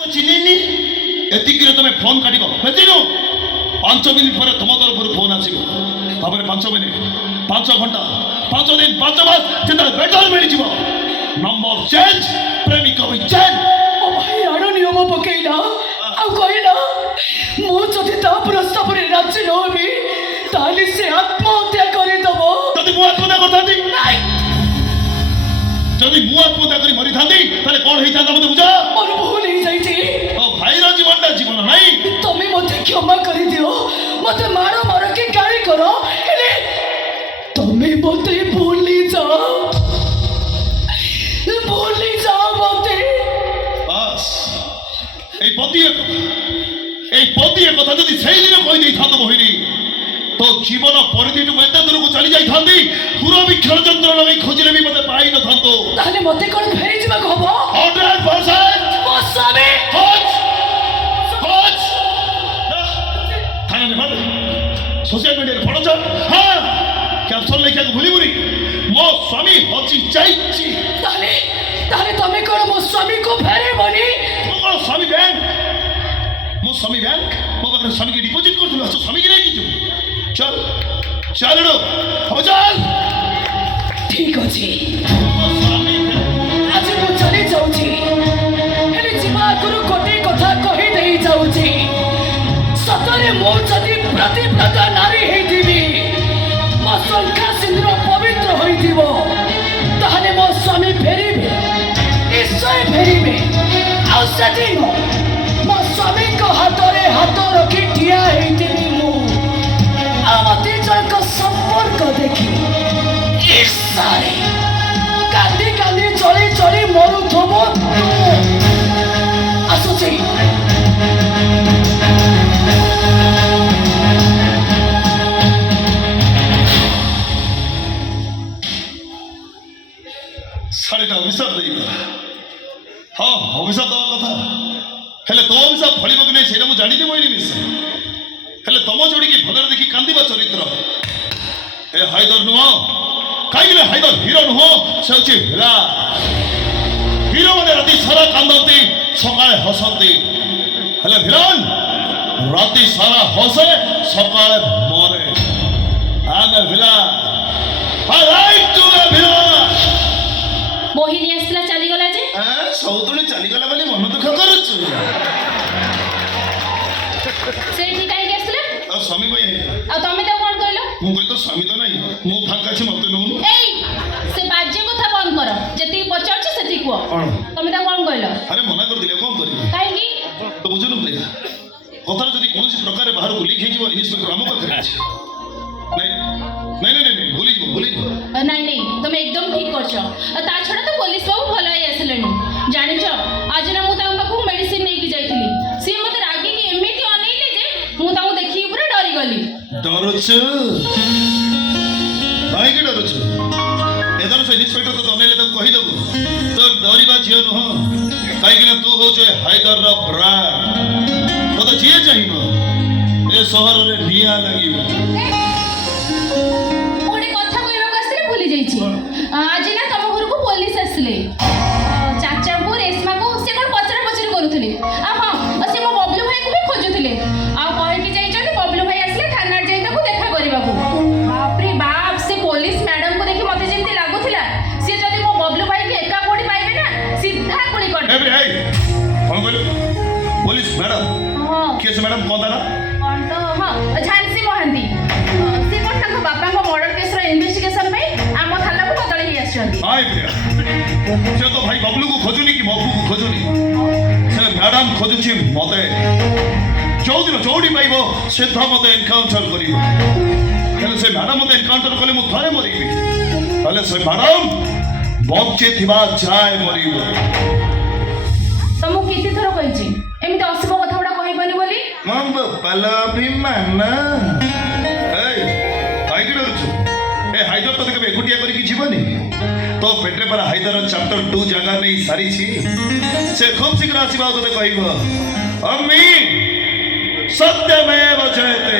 ଚିହ୍ନିନି ଏତିକିରେ ତମେ ଫୋନ କାଟିବ ବୁଝିଲୁ 5 ମିନିଟ୍ ପରେ ତମ ତରଫରୁ ଫୋନ ଆସିବ ତାପରେ 5 ମିନିଟ୍ 5 ଘଣ୍ଟା 5 ଦିନ 5 ମାସ ଯେତେବେଳେ ବେଟର ମିଳିଯିବ ନମ୍ବର ଚେଞ୍ଜ ପ୍ରେମିକ ବି ଚେଞ୍ଜ ଭାଇ ଆଡ଼ ନିୟମ ପକେଇଲା ଆଉ କହିଲା ମୁଁ ଯଦି ତା ପ୍ରସ୍ତାବରେ ରାଜି ନହେବି ତାହେଲେ ସେ ଆତ୍ମହତ୍ୟା କରିଦେବ। ଯଦି ମୁଁ ଆତ୍ମହତ୍ୟା କରିଥାନ୍ତି ଯଦି ମୁଁ ଆତ୍ମହତ୍ୟା କରି ମରିଥାନ୍ତି ତାହେଲେ କ'ଣ ହେଇଥାନ୍ତା ମତେ ବୁଝ। ମୋର ଭୁଲ ହେଇଯାଇଛି। ତୋ ଭାଇର ଜୀବନଟା ଜୀବନ ନାଇଁ। ତମେ ମତେ କ୍ଷମା କରିଦିଅ ମତେ ମାର ମାର କି ଗାଳି କର ହେଲେ ତମେ ମତେ ଭୁଲି ଯାଅ ମତେ। ବାସ୍ এই পতিয়ে কথা যদি সেই দিন কই ଦେଇଥାନ୍ତ বহিনী তো জীবন পরিধিটুকু এত দূরକୁ চালি যাইଥାନ୍ତି দূরবীক্ষণ যন্ত্র লগাই খোঁজিলে ବି মতে পাই নথান্ত। তাহলে মতে কোন ফেরি যাবাক হব 100% ମୋ ସ୍ୱାମୀ খোঁজ থানারে ফোন সোশ্যাল মিডিয়াରେ ପଢୁଛ হ্যাঁ ক্যাপশন লেখিବାକୁ ভুলিবুনি ମୋ ସ୍ୱାମୀ ହଜି ଯାଇଛି। তাহলে তুমি কোন ମୋ ସ୍ୱାମୀକୁ ଫେରେଇବନି। ମୋ ସ୍ୱାମୀ ବ୍ୟାଙ୍କ ମୋ ସ୍ୱାମୀ ବ୍ୟାଙ୍କ ମୋ ପାଖରେ ସ୍ୱାମୀକି ଡିପୋଜିଟ୍ କରୁଥିଲୁ ଆସ ସ୍ୱାମୀକି ନେଇକି ଯିବୁ ଚାଲ ଚାଲ ହବ ଚାଲ। ଠିକ ଅଛି ମୋ ସ୍ୱାମୀ ଆଜି ମୁଁ ଚାଲି ଯାଉଛି ହେଲେ ଯିବା ଆଗରୁ ଗୋଟେ କଥା କହି ଦେଇ ଯାଉଛି ସତରେ ମୁଁ ଯଦି ପ୍ରତିବ୍ରତ ନାରୀ ହେଇଥିବି ମୋ ଶଙ୍ଖା ସିନ୍ଦୁର ପବିତ୍ର ହୋଇଥିବ ତାହେଲେ ମୋ ସ୍ୱାମୀ ଫେରିବେ ନିଶ୍ଚୟ ଫେରିବେ। ଆଉ ସେଦିନ ମୋ ସ୍ୱାମୀଙ୍କ ହାତରେ ହାତ ରଖି ଠିଆ ହେଇଥିବି ମୁଁ ଆମ ଦି ଜଣଙ୍କ ସମ୍ପର୍କ ଦେଖି ଈର୍ଷାରେ କାନ୍ଦି କାନ୍ଦି ଚଳି ଚଳି ମରୁଥିବ ଆସୁଛି। ଶାଳୀଟା ଅଭିଶାପ ଦେଇଗଲା। ହଁ ଅଭିଶାପ ଦେବା କଥା ହେଲେ ତୋ ଅଭିଶାପ ଫଳିବ କି ନାହିଁ ସେଇଟା ମୁଁ ଜାଣିନି ବୋଇଲି ମିଶେ ହେଲେ ତମ ଯୋଡ଼ିକି ଭଲରେ ଦେଖି କାନ୍ଦିବା ଚରିତ୍ର ଏ ହାଇଦର ନୁହଁ କାହିଁକି ନା ହାଇଦର ହିରୋ ନୁହଁ ସେ ହଉଛି ଭିଲା। ହିରୋ ମାନେ ରାତି ସାରା କାନ୍ଦନ୍ତି ସକାଳେ ହସନ୍ତି ହେଲେ ଭିଲନ୍ ରାତି ସାରା ହସେ ସକାଳେ ମରେ। ଆମେ Villa I like to be villain। Mohini ଆସିଲା ଚାଲିଗଲା ଯେ ସୌତୁଣୀ ଚାଲିଗଲା ବୋଲି ମନ ଦୁଃଖ କରୁଛୁ ସେ ଏଠି କାହିଁକି ଆସିଲା ଆଉ ସ୍ୱାମୀ ପାଇଁ ଆଉ ତମେ ତାକୁ କଣ କହିଲ? ମୁଁ କହିଲି ତ ସ୍ୱାମୀ ତ ନାହିଁ ମୁଁ ଫାଙ୍କା ଅଛି ମତେ ନଉନୁ। ଏଇ ସେ ବାଜ୍ୟ କଥା ବନ୍ଦ କର ଯେତିକି ପଚାରୁଛି ସେତିକି କୁହ। କଣ ତମେ ତାକୁ କଣ କହିଲ? ଆରେ ମନା କରିଦେଲି ଆଉ କଣ କରିବି କାହିଁକି? ତ ବୁଝୁନୁ ପ୍ରିୟା କଥାଟା ଯଦି କୌଣସି ପ୍ରକାରେ ବାହାରକୁ ଲିକ୍ ହେଇଯିବ ଇନ୍ସପେକ୍ଟର ଆମ ପାଖରେ ଅଛି। ନାଇଁ ନାଇଁ ନାଇଁ ନାଇଁ ଭୁଲିଯିବ ନାଇଁ ନାଇଁ ତମେ ଏକଦମ ଠିକ କରୁଛ। ତା ଛଡା ତ ପୋଲିସ ବାବୁ ଭଲ ହେଇ ଆସିଲେଣି ଜାଣିଛ ଆଜି ନା ମୁଁ ତାଙ୍କ ପାଖକୁ ମେଡିସିନ ନେଇକି ଯାଇଥିଲି ସିଏ ମତେ ରାଗିକି ଏମିତି ଅନେଇଲେ ଯେ ମୁଁ ତାଙ୍କୁ ଦେଖିକି ପୁରା ଡରିଗଲି। ଡରୁଛୁ କାହିଁକି ଡରୁଛୁ ଏଥର ସେ ଇନ୍ସପେକ୍ଟର ତୋତେ ଅନେଇଲେ ତାକୁ କହିଦେବୁ ତ ଡରିବା ଝିଅ ନୁହଁ କାହିଁକି ନା ତୁ ହଉଛୁ ଏ ହାଇଦରର ବ୍ରାଣ୍ଡ ତୋତେ ଯିଏ ଚାହିଁବ ଏ ସହରରେ ନିଆଁ ଲାଗିବ। ଆଜି ନା ତମ ଘରକୁ ପୋଲିସ ଆସିଲେ ଚାଚାକୁ ରେଶମାକୁ ସେ କଣ ପଚରା ପଚରି କରୁଥିଲେ ଆଉ ହଁ ସେ ମୋ ବବଲୁ ଭାଇକୁ ବି ଖୋଜୁଥିଲେ ଆଉ କହିକି ଯାଇଛନ୍ତି ବବଲୁ ଭାଇ ଆସିଲେ ଥାନାରେ ଯାଇ ତାକୁ ଦେଖା କରିବାକୁ। ବାପରେ ବାପ ସେ ପୋଲିସ ମ୍ୟାଡମକୁ ଦେଖି ମତେ ଯେମିତି ଲାଗୁଥିଲା ସେ ଯଦି ମୋ ବବଲୁ ଭାଇକି ଏକା କୋଉଠି ପାଇବେ ନା ସିଧା ଗୁଳି କରିଦେବେ। କଣ କହିଲୁ ପୋଲିସ ମ୍ୟାଡମ କିଏ ସେ ମ୍ୟାଡମ କଣ ତାର କଣ ତ ହଁ ଝାନ୍ସୀ ମହାନ୍ତି ସେ କଣ ତାଙ୍କ ବାପାଙ୍କ ମର୍ଡର କେସର ଇନଭେଷ୍ଟିଗେସନ ପାଇଁ ଆମ ଥାନାକୁ ବଦଳି ହେଇ ଆସିଛନ୍ତି। ସେ ତ ଭାଇ ବବଲୁକୁ ଖୋଜୁନି କି ବବୁକୁ ଖୋଜୁନି ସେ ମ୍ୟାଡାମ ଖୋଜୁଛି ମତେ ଯୋଉଦିନ ଯୋଉଠି ପାଇବ ସିଧା ମତେ ଏନକାଉଣ୍ଟର କରିବ ହେଲେ ସେ ମ୍ୟାଡାମ ମତେ ଏନକାଉଣ୍ଟର କଲେ ମୁଁ ଥରେ ମରିବି ହେଲେ ସେ ମ୍ୟାଡାମ ବଞ୍ଚିଥିବା ଯାଏ ମରିବ। ତମକୁ କେତେ ଥର କହିଛି ଏମିତି ଅଶୁଭ କଥା ଗୁଡା କହିବନି ବୋଲି। କାହିଁକି ଡରୁଛୁ ଏ ହାଇଦର ତତେ କେବେ ଏକୁଟିଆ କରିକି ଯିବନି ତ ପେଟରେ ପରା ହାଇଦର ଚାପ୍ଟର 2 ଜାଗା ନେଇ ସାରିଛି ସେ ଖୁବ୍ ଶୀଘ୍ର ଆସିବା ତତେ କହିବ ଅମ୍ମି ସତ୍ୟମେବ ଜୟତେ।